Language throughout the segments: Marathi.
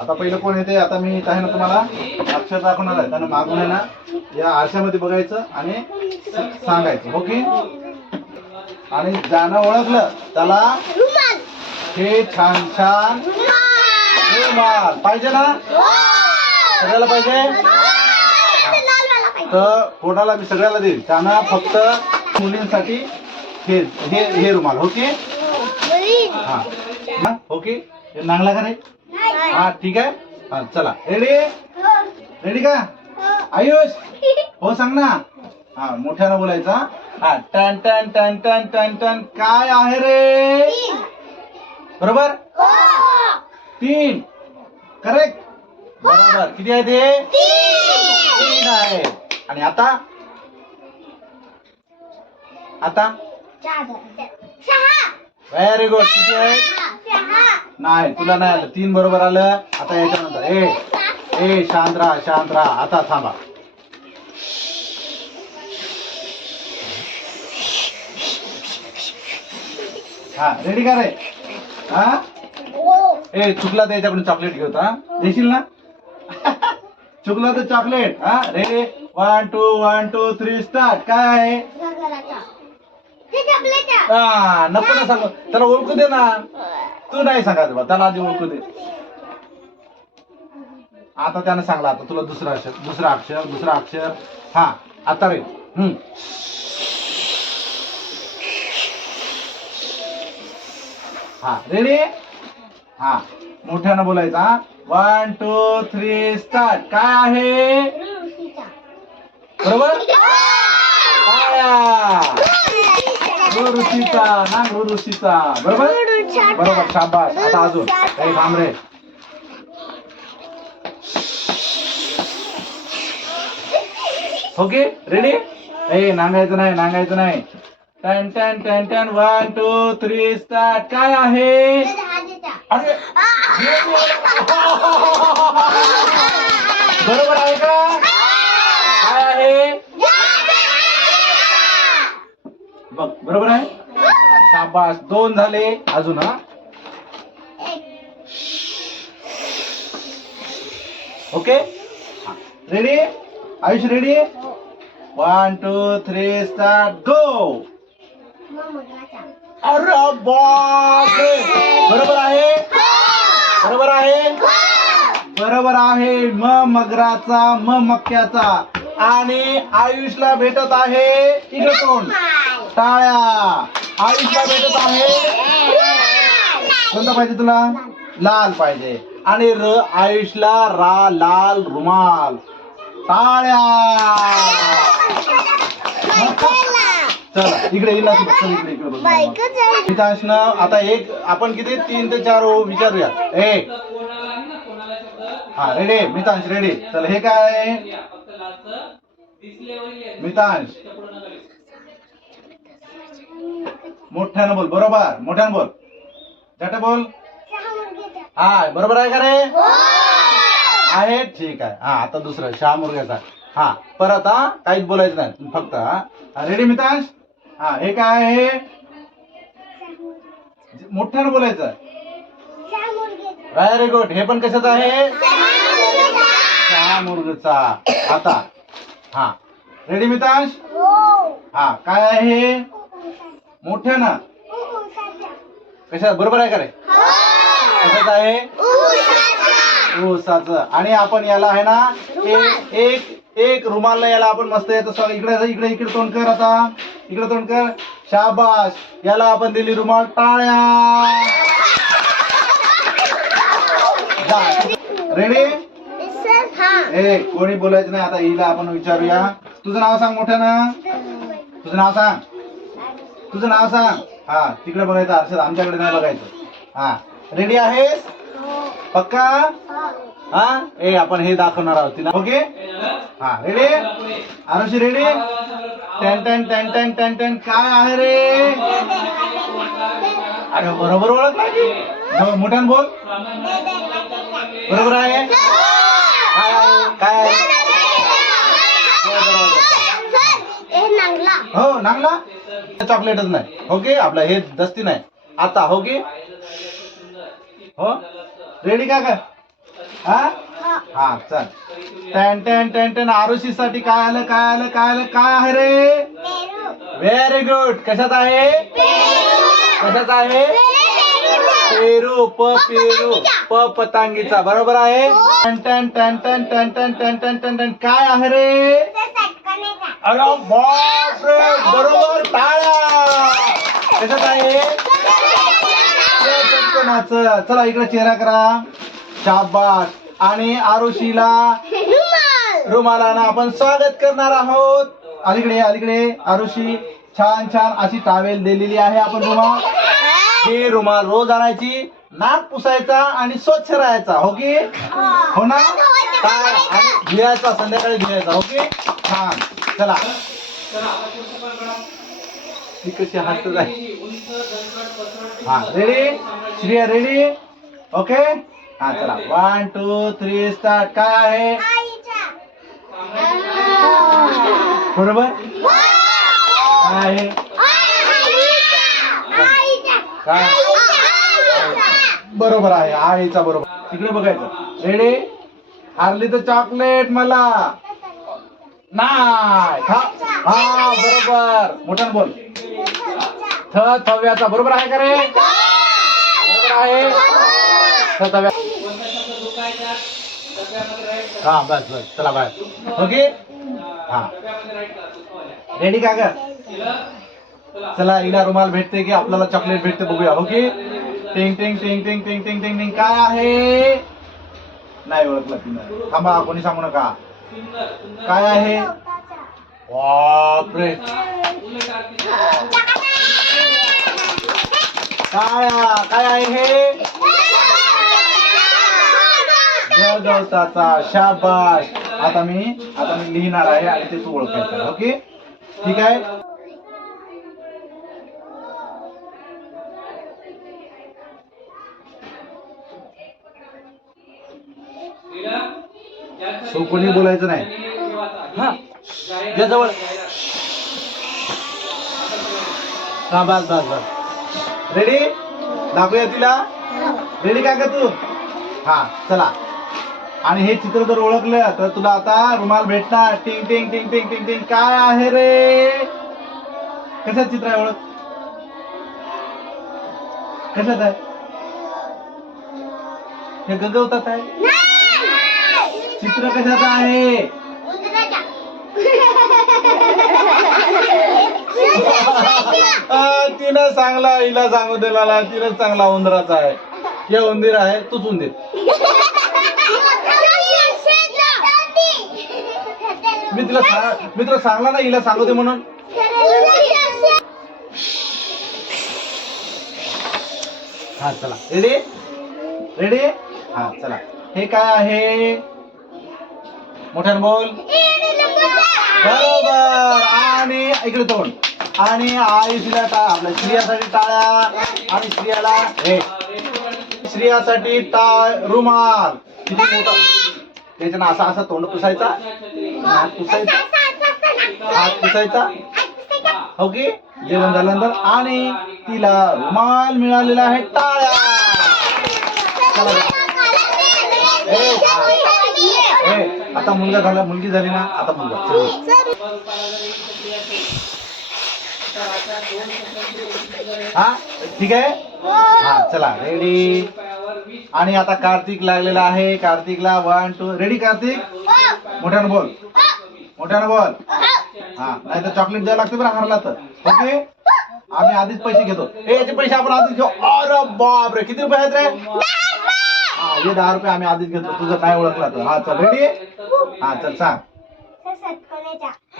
आता पहिलं कोण येते आता मी आहे ना तुम्हाला अक्षर दाखवणार आहे. त्यांना मागून आहे ना या आरशामध्ये बघायचं आणि सांगायचं. ओके आणि ज्यानं ओळखलं त्याला हे छान छान रुमाल. पाहिजे ना? सगळ्याला पाहिजे? तर कोणाला मी सगळ्याला देईल त्यांना फक्त मुलींसाठी हे हे हे रुमाल. ओके हा. हा, ओके हे नांगला का रे हा ठीक आहे. हा चला. रेडी रेडी का? आयुष? हो सांग ना. हा मोठ्यानं बोलायचा. हा टन टन टन टन टन टन. काय आहे रे? बरोबर? तीन. करेक्ट बरोबर. किती आहे ते? तीन. आहे. आणि आता? आता? व्हेरी गुड किती आहे? नाही तुला नाही आलं. तीन बरोबर आलं. आता याच्यानंतर. ए ए शांत राहा शांत राहा. आता थांबा. हा रेडी का रे? हा? ए चुकला तर याच्याकडून चॉकलेट घेऊ हा? देशील ना? चुकला तर चॉकलेट हा रे one two one two three start काय? आहे हा नको ना सांगू. त्याला ओळखू दे ना. तू नाही सांगायचं बा त्याला आधी ओळखू दे आता त्यानं सांगला आता तुला दुसरा अक्षर दुसरा अक्षर दुसरा अक्षर हा आता रे हम्म हा रेडी हा मोठ्यानं बोलायचा वन टू थ्री स्टार्ट काय आहे बरोबर ऋषीचा ना ऋषीचा बरोबर बरोबर शाबास. आता अजून. काही थांब रे. ओके रेडी ए नांगायचं नाही नांगायचं नाही. टन टन टन टन वन टू थ्री स्टार्ट काय आहे? अरे! बरोबर आहे का? काय आहे? बघ बरोबर आहे? शाबास. दोन झाले. अजून हा? Okay? Ready Ayush ready one two three start go अरे बापरे! बरोबर आहे? बरोबर आहे? बरोबर आहे. म मगराचा म मक्याचा आणि आयुषला भेटत आहे इकडे टाळ्या. आयुषला भेटत आहे. कोणता पाहिजे तुला? लाल पाहिजे. आणि र आयुषला रा लाल रुमाल. टाळ्या. चला इकडे येईल चल इकडे इकडे इथं असणं आता एक आपण किती? तीन ते चार ओ विचारूया एक. हा रेडी मितांश रेडी चल हे काय? आहे मितांश. मोठ्यानं बोल बरोबर. मोठ्यानं बोल. झट बोल. हा बरोबर आहे का रे? आहे ठीक आहे. हा आता दुसरं शहा मुर्ग्याचा हा परत हा काहीच बोलायचं नाही. फक्त हा. रेडी मितांश? हा हे काय आहे? मोठ्यानं बोलायचं. व्हेरी गुड हे पण कशाचं आहे? शहा मुर्गचा. आता हा. रेडी मितांश? हा. काय आहे हे? मोठ्यानं. कशा बरोबर आहे का रे? कशाचं आहे? ऊसाचं आणि आपण याला आहे ना एक एक एक रुमालला याला आपण मस्त स्वा- इकडे इकडे इकडे तोंड कर आता. इकडे तोंड कर. शाबास. याला आपण दिली रुमाल टाळ्या. रेडी ए कोणी बोलायचं नाही आता हिला आपण विचारूया. तुझं नाव सांग मोठ्या ना तुझं नाव सांग. तुझं नाव सांग. हा तिकडे बघायचं हर्षद आमच्याकडे नाही बघायचं. हा रेडी आहेस? पक्का? हा? ए आपण हे दाखवणार आहोत तिला. ओके? हा ready Arushi ready ten ten ten ten ten ten काय आहे रे? अरे बरोबर ओळख नाही मोठ्यान बोल. बरोबर आहे काय आहे काय आहे हो, बरोबर आहे. हो नांगला चॉकलेटच नाही ओके आपलं हे दस्ती नाही आता हो की हो रेडी का काय हा हा चल ten ten ten ten Arushi साठी काय आलं काय आलं काय आलं काय आहे रे व्हेरी गुड कशात आहे कशात आहे पेरू प पेरू प पतांगीचा बरोबर आहे टन टन टन टन टन टन टन टन टन काय आहे रे अरे बापरे बरोबर टाळ्या. कशात आहे हे. चला इकडे चेहरा करा. शाबास. आणि आरुषीला रुमालानं आपण स्वागत करणार आहोत. अलीकडे अलीकडे. आरुषी छान छान अशी टावेल दिलेली आहे आपण रुमाल ही रुमाल रोज आणायची नाक पुसायचा आणि स्वच्छ राहायचा हो की? हो. ना? काय? आणि धुयाचा संध्याकाळी धुयाचा हो की? छान. चला. ती कशी हसत आहे. हा रेडी श्रिया रेडी ओके हा चला. वन टू थ्री स्टार्ट काय आहे? बरोबर? काय आहे? काय? बरोबर आहे. आईचा बरोबर. तिकडे बघायचं. रेडी हारली तर चॉकलेट मला. नाही. हा हा, बरोबर. मोठ्यानं बोल. थ थव्याचा बरोबर आहे का रे? बरोबर आहे. थ थव्या हा बस बस. चला बाय. ओके? हा. रेडी का ग? चला हिला रुमाल भेटते की आपल्याला चॉकलेट भेटते बघूया. ओके? टिंग टिंग टिंग टिंग टिंग टिंग टिंग टिंग. काय आहे? नाही ओळखलं तिनं. थांबा कोणी सांगू नका. काय आहे? बापरे. काय काय आहे हे? गवताचा शाबाश आता मी आता मी लिहिणार आहे आणि ते तू ओळखायचं ओके? ठीक आहे? सो कोणी बोलायचं नाही. हा. या जवळ. हा बस बस बस. रेडी दाखवूया तिला. रेडी का तू? हा चला. आणि हे चित्र जर ओळखलं तर तुला आता रुमाल भेटणार. टिंग टिंग टिंग टिंग टिंग टिंग. काय आहे रे? कशात चित्र आहे ओळख? कशात आहे? हे गगवतात आहे? चित्र कशात आहे? आ, तिनं सांगला हिला सांगू दिला तिनं चांगला उंदराचा आहे. हे उंदीर आहे तूच उंदीर. मी तिला मी तुला सांगला ना हिला सांगू दे म्हणून. हा चला. रेडी रेडी हा चला. हे काय आहे? मोठ्यानं बोल. बरोबर. आणि इकडे तोंड. आणि आयुषीला टाळा आपल्या स्त्रियासाठी टाळ्या आणि स्त्रियाला हे स्त्रियासाठी टाळ रुमाल. किती मोठा? त्याच्यानं असा असा तोंड पुसायचा? नाक पुसायचा? हात पुसायचा? हो की? जेवण झाल्यानंतर आणि तिला रुमाल मिळालेला आहे टाळ्या चला जा. ए, हा. ए, आता मुलगा झाला मुलगी झाली ना आता मुलगा. हा ठीक आहे? हा चला रेडी आणि आता कार्तिक लागलेला आहे. कार्तिकला वन टू रेडी कार्तिक? मोठ्यानं बोल. मोठ्यानं बोल. हा नाही तर चॉकलेट द्यावं लागते बरं हारला तर. ओके आम्ही आधीच पैसे घेतो. हे याचे पैसे आपण आधीच घेऊ. अरे बाप रे किती रुपये आहेत रे? हे दहा रुपये आम्ही आधीच घेतो. तुझं काय ओळखला तर हा चल रेडी हा चल सांग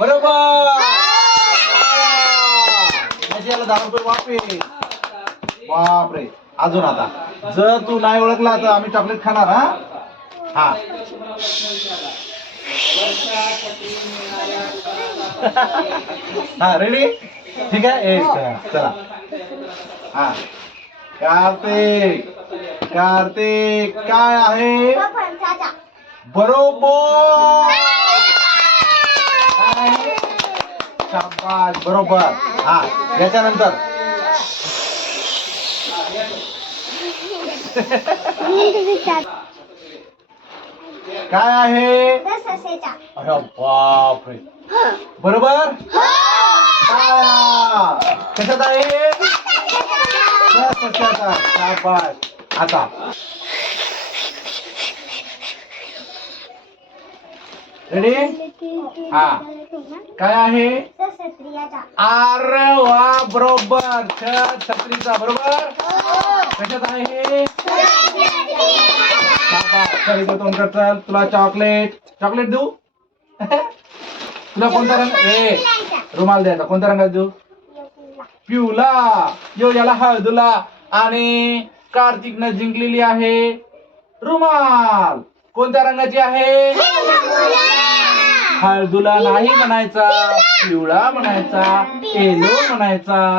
बरोबर. याला दहा रुपये वापरे बापरे. अजून आता. जर तू नाही ओळखला तर आम्ही चॉकलेट खाणार हा? हा. हा रेडी ठीक आहे? चला. हा. कार्तिक. कार्तिक काय आहे? बरोबर! काय आहे? शाबास बरोबर. हा याच्यानंतर. काय आहे? अरे बापरे! बरोबर? टाळ्या. कशात आहे? आता. रेडी हा. काय आहे? अरे वा बरोबर छत्रीचा बरोबर? कशात आहे? चल तुला चॉकलेट चॉकलेट देऊ? तुला कोणता रंग? ए रुमाल द्यायचा. कोणत्या रंगात देऊ? पिवला. यो याला हळदूला. आणि कार्तिकनं जिंकलेली आहे. रुमाल. कोणत्या रंगाची आहे? हळदुला नाही म्हणायचा. पिवळा म्हणायचा. येलो म्हणायचा.